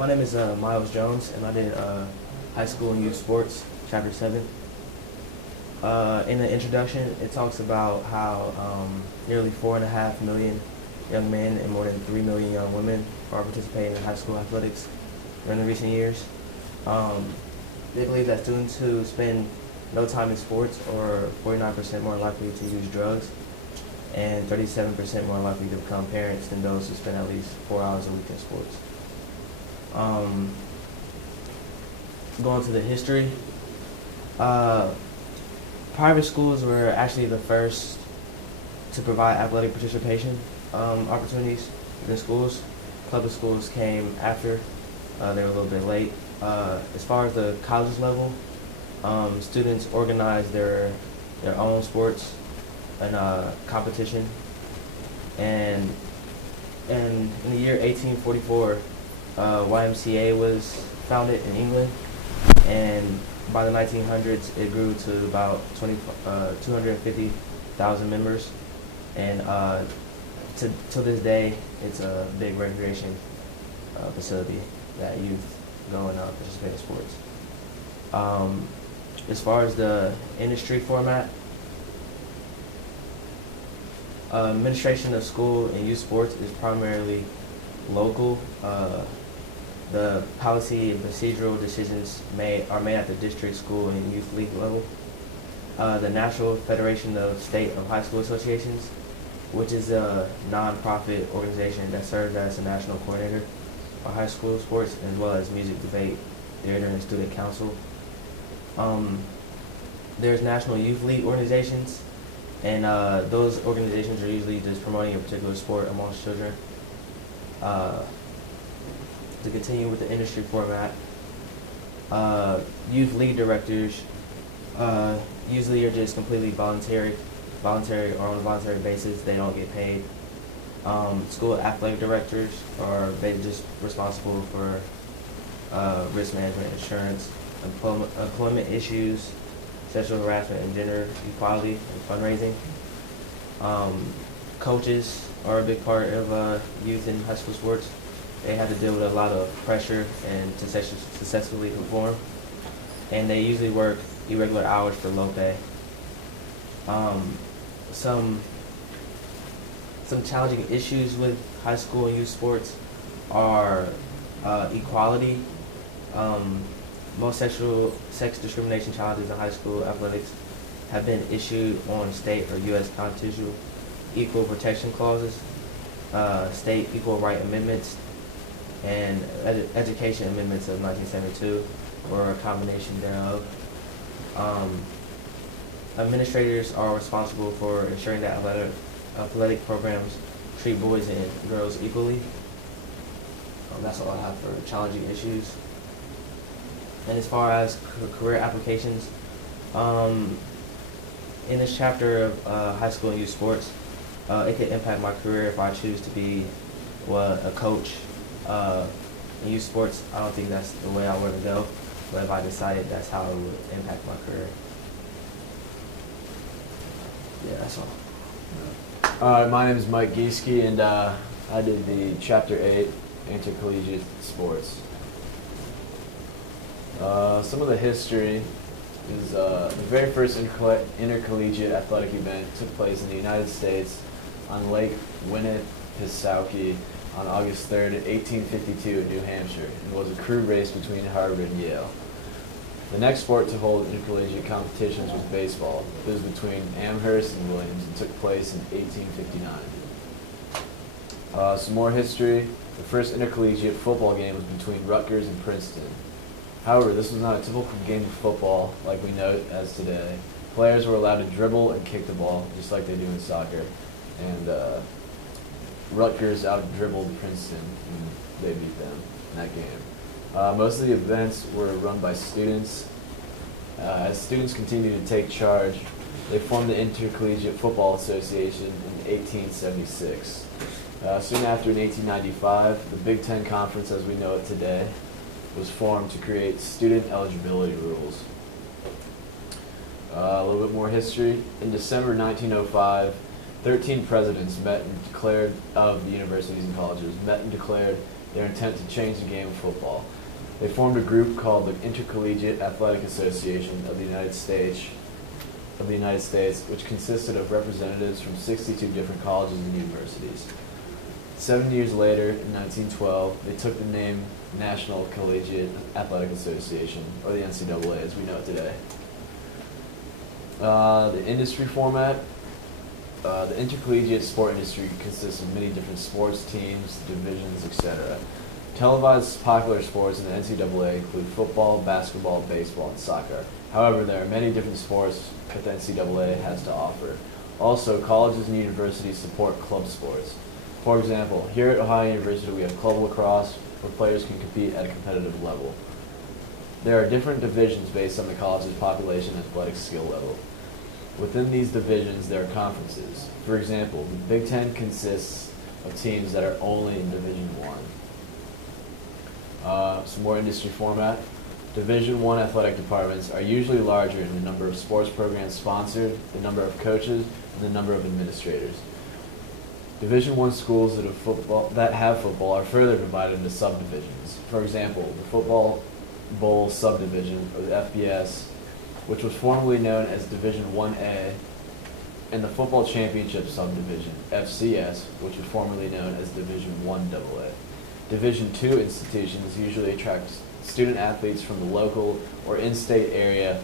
My name is Miles Jones, and I did high school and youth sports, chapter 7. In the introduction, it talks about how nearly 4.5 million young men and more than 3 million young women are participating in high school athletics during the recent years. They believe that students who spend no time in sports are 49% more likely to use drugs and 37% more likely to become parents than those who spend at least 4 hours a week in sports. Going to the history, private schools were actually the first to provide athletic participation opportunities in schools. Public schools came after. They were a little bit late. As far as the college level, students organized their own sports and competition. And in the year 1844, YMCA was founded in England, and by the 1900s it grew to about 250,000 members, and to this day it's a big recreation facility that youth go and participate in sports. As far as the industry format, administration of school and youth sports is primarily local. The policy and procedural decisions are made at the district, school, and youth league level. The National Federation of State of High School Associations, which is a non-profit organization that serves as a national coordinator for high school sports, as well as music, debate, theater, and student council. There's National Youth League organizations, and those organizations are usually just promoting a particular sport amongst children. To continue with the industry format, youth league directors usually are just completely voluntary or on a voluntary basis. They don't get paid. School athletic directors are just responsible for risk management, insurance, employment issues, sexual harassment, and gender equality, and fundraising. Coaches are a big part of youth and high school sports. They have to deal with a lot of pressure and to successfully perform, and they usually work irregular hours for low pay. Some challenging issues with high school and youth sports are equality. Most sex discrimination charges in high school athletics have been issued on state or U.S. constitutional equal protection clauses, state equal right amendments, and education amendments of 1972, or a combination thereof. Administrators are responsible for ensuring that athletic programs treat boys and girls equally. That's all I have for challenging issues. And as far as career applications, in this chapter of high school and youth sports, it could impact my career if I choose to be a coach in youth sports. I don't think that's the way I want to go, but if I decided, that's how it would impact my career. Yeah, that's all. My name is Mike Gieske, and I did the Chapter 8 Intercollegiate Sports. Some of the history is the very first intercollegiate athletic event took place in the United States on Lake Winnipesaukee on August 3rd, 1852 in New Hampshire, and was a crew race between Harvard and Yale. The next sport to hold intercollegiate competitions was baseball. It was between Amherst and Williams and took place in 1859. Some more history. The first intercollegiate football game was between Rutgers and Princeton. However, this was not a typical game of football like we know it as today. Players were allowed to dribble and kick the ball, just like they do in soccer. And Rutgers out-dribbled Princeton, and they beat them in that game. Most of the events were run by students. As students continued to take charge, they formed the Intercollegiate Football Association in 1876. Soon after, in 1895, the Big Ten Conference as we know it today was formed to create student eligibility rules. A little bit more history. In December 1905, 13 presidents met and declared, of the universities and colleges, met and declared their intent to change the game of football. They formed a group called the Intercollegiate Athletic Association of the United States, which consisted of representatives from 62 different colleges and universities. 7 years later, in 1912, they took the name National Collegiate Athletic Association, or the NCAA as we know it today. The industry format. The intercollegiate sport industry consists of many different sports teams, divisions, etc. Televised popular sports in the NCAA include football, basketball, baseball, and soccer. However, there are many different sports that the NCAA has to offer. Also, colleges and universities support club sports. For example, here at Ohio University we have club lacrosse, where players can compete at a competitive level. There are different divisions based on the college's population and athletic skill level. Within these divisions, there are conferences. For example, the Big Ten consists of teams that are only in Division I. Some more industry format. Division I athletic departments are usually larger in the number of sports programs sponsored, the number of coaches, and the number of administrators. Division I schools that have football are further divided into subdivisions. For example, the Football Bowl subdivision, or the FBS, which was formerly known as Division 1A, and the Football Championship subdivision, FCS, which was formerly known as Division 1AA. Division II institutions usually attract student athletes from the local or in-state area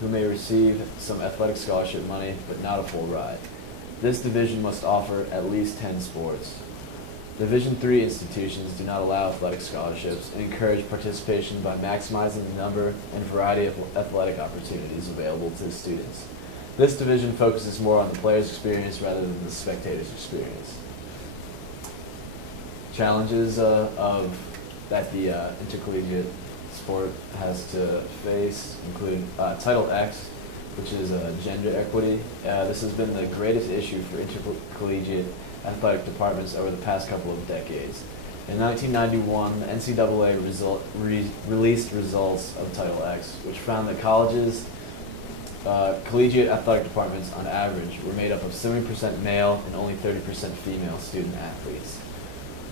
who may receive some athletic scholarship money, but not a full ride. This division must offer at least 10 sports. Division III institutions do not allow athletic scholarships and encourage participation by maximizing the number and variety of athletic opportunities available to the students. This division focuses more on the player's experience rather than the spectator's experience. Challenges that the intercollegiate sport has to face include Title X, which is gender equity. This has been the greatest issue for intercollegiate athletic departments over the past couple of decades. In 1991, the NCAA released results of Title X, which found that colleges, collegiate athletic departments on average were made up of 70% male and only 30% female student athletes.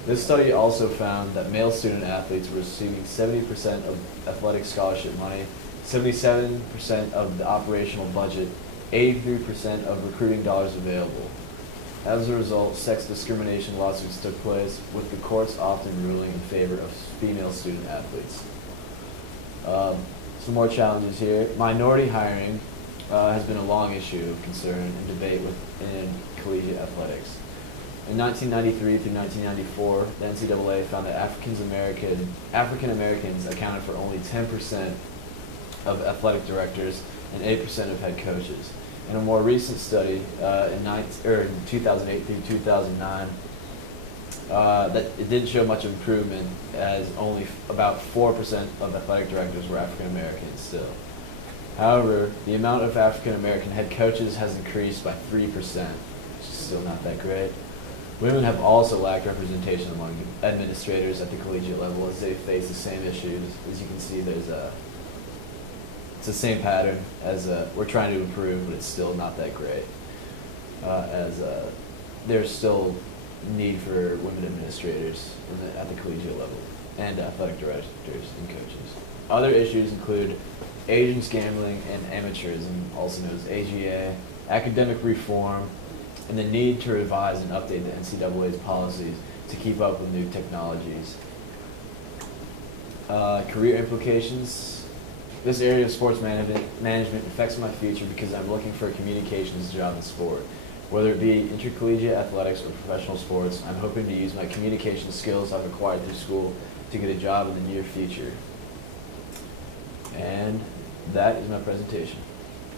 This study also found that male student athletes were receiving 70% of athletic scholarship money, 77% of the operational budget, 83% of recruiting dollars available. As a result, sex discrimination lawsuits took place, with the courts often ruling in favor of female student athletes. Some more challenges here. Minority hiring has been a long issue of concern and debate within collegiate athletics. In 1993 through 1994, the NCAA found that African Americans accounted for only 10% of athletic directors and 8% of head coaches. In a more recent study in 2008 through 2009, that it didn't show much improvement, as only about 4% of athletic directors were African Americans still. However, the amount of African American head coaches has increased by 3%, which is still not that great. Women have also lacked representation among administrators at the collegiate level, as they face the same issues. As you can see, it's the same pattern as we're trying to improve, but it's still not that great. There's still need for women administrators at the collegiate level, and athletic directors and coaches. Other issues include agents gambling and amateurism, also known as AGA, academic reform, and the need to revise and update the NCAA's policies to keep up with new technologies. Career implications. This area of sports management affects my future because I'm looking for a communications job in sport. Whether it be intercollegiate athletics or professional sports, I'm hoping to use my communication skills I've acquired through school to get a job in the near future. And that is my presentation.